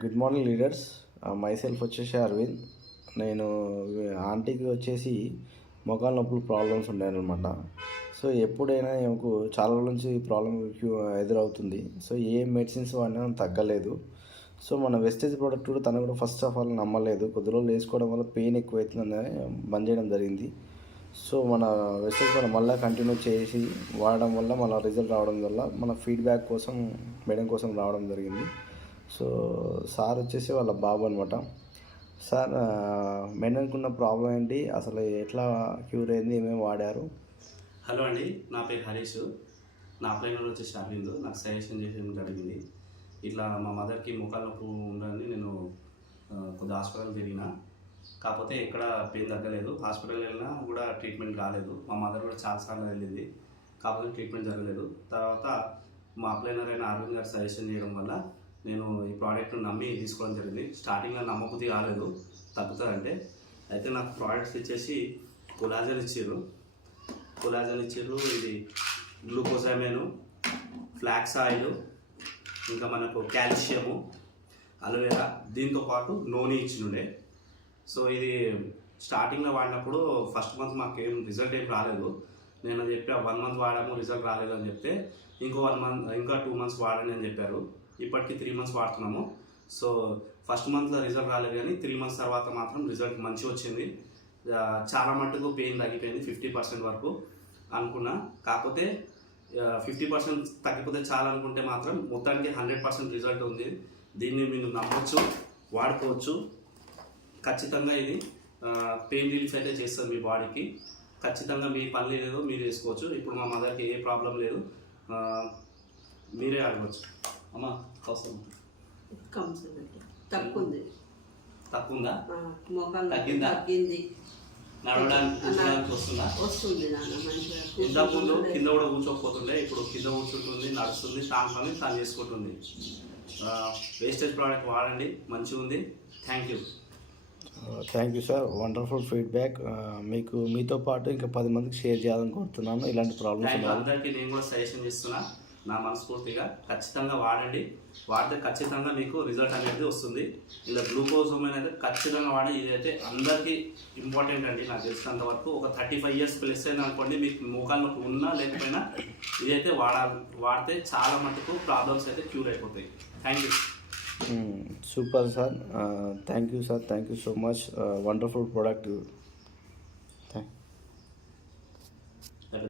Good morning leaders. Myself వచ్చేసి అరవింద్. నేను ఆంటీకి వచ్చేసి మోకాళ్ళ నొప్పులు ప్రాబ్లమ్స్ ఉన్నాయన్నమాట. సో ఎప్పుడైనా నాకు చాలా రోజుల నుంచి ఈ ప్రాబ్లం ఎదురవుతుంది. సో ఏ మెడిసిన్స్ వాడినా తగ్గలేదు. సో మన వెస్టేజ్ ప్రోడక్ట్ కూడా తను కూడా ఫస్ట్ ఆఫ్ ఆల్ నమ్మలేదు. కొద్ది రోజులు వేసుకోవడం వల్ల పెయిన్ ఎక్కువ అవుతుందని బంద్ చేయడం జరిగింది. సో మన వెస్టేజ్ ప్రోడక్ట్ మళ్ళీ కంటిన్యూ చేసి వాడడం వల్ల మన రిజల్ట్ రావడం వల్ల మన ఫీడ్బ్యాక్ కోసం మేడం కోసం రావడం జరిగింది. సో సార్ వచ్చేసి వాళ్ళ బాబు అనమాట. సార్ మేడంకి ఉన్న ప్రాబ్లం ఏంటి, అసలు ఎట్లా క్యూర్ అయింది, ఏమేమి వాడారు? హలో అండి, నా పేరు హరీష్. నా అప్లైనర్ వచ్చేసి అరవింద్. నాకు సజెషన్ చేయడం జరిగింది. ఇట్లా మా మదర్కి ముఖాల నొప్పి ఉందని నేను కొద్ది హాస్పిటల్ తిరిగిన, కాకపోతే ఎక్కడ పెయిన్ తగ్గలేదు. హాస్పిటల్ వెళ్ళినా కూడా ట్రీట్మెంట్ కాలేదు. మా మదర్ కూడా చాలాసార్లు వెళ్ళింది, కాకపోతే ట్రీట్మెంట్ జరగలేదు. తర్వాత మా అప్లైనర్ అయిన అరవింద్ గారు సజెషన్ చేయడం వల్ల నేను ఈ ప్రోడక్ట్ను నమ్మి తీసుకోవడం జరిగింది. స్టార్టింగ్లో నమ్మబుద్ధి కాలేదు తగ్గుతుందంటే. అయితే నాకు ప్రోడక్ట్స్ ఇచ్చేసి కొలాజన్ ఇచ్చారు. ఇది గ్లూకోజామైన్, ఫ్లాక్స్ ఆయిల్, ఇంకా మనకు కాల్షియము, అలోవెరా, దీంతో పాటు నూనె ఇచ్చినుండే. సో ఇది స్టార్టింగ్లో వాడినప్పుడు ఫస్ట్ మంత్ మాకేం రిజల్ట్ ఏం రాలేదు. నేను చెప్పా 1 మంత్ వాడాము, రిజల్ట్ రాలేదు అని చెప్తే ఇంకా 2 మంత్స్ వాడండి అని చెప్పారు. ఇప్పటికి 3 మంత్స్ వాడుతున్నాము. సో ఫస్ట్ మంత్లో రిజల్ట్ రాలేదు, కానీ 3 మంత్స్ తర్వాత మాత్రం రిజల్ట్ మంచిగా వచ్చింది. చాలా మట్టుకు పెయిన్ తగ్గిపోయింది, 50% వరకు అనుకున్నా. కాకపోతే 50% తగ్గిపోతే చాలా అనుకుంటే మాత్రం మొత్తానికి 100% రిజల్ట్ ఉంది. దీన్ని మీరు నమ్మొచ్చు, వాడుకోవచ్చు. ఖచ్చితంగా ఇది పెయిన్ రిలీఫ్ అయితే చేస్తుంది మీ బాడీకి. ఖచ్చితంగా మీ పని లేదో మీరు వేసుకోవచ్చు. ఇప్పుడు మా మదర్కి ఏ ప్రాబ్లం లేదు, మీరే అడగవచ్చు. అమ్మా అవసరం తక్కువందా? తగ్గిందా? నడవడానికి వస్తుంది. ఇంతకుముందు కింద కూడా కూర్చోకపోతుండే, ఇప్పుడు కింద కూర్చుంటుంది, నడుస్తుంది, తాను పని తాను చేసుకుంటుంది. వేస్టేజ్ ప్రోడక్ట్ వాడండి, మంచిగా ఉంది. Thank you sir, wonderful feedback. మీతో పాటు ఇంకా 10 మందికి షేర్ చేయాలని కోరుతున్నాను. ఇలాంటి ప్రాబ్లమ్స్ అందరికీ నేను కూడా సజెషన్ చేస్తున్నా, నా మనస్ఫూర్తిగా. ఖచ్చితంగా వాడండి. వాడితే ఖచ్చితంగా మీకు రిజల్ట్ అనేది వస్తుంది. ఇలా గ్లూకోజోమైన్ అయితే ఖచ్చితంగా వాడి. ఇదైతే అందరికీ ఇంపార్టెంట్ అండి. నాకు తెలిసినంత వరకు ఒక 35 ఇయర్స్ ప్లస్ అయింది అనుకోండి, మీకు మోకాళ్ళ నొప్పి ఉన్నా లేకపోయినా ఇదైతే వాడితే చాలా మటుకు ప్రాబ్లమ్స్ అయితే క్యూర్ అయిపోతాయి. Thank you. Super sir, thank you sir, thank you so much. Wonderful product.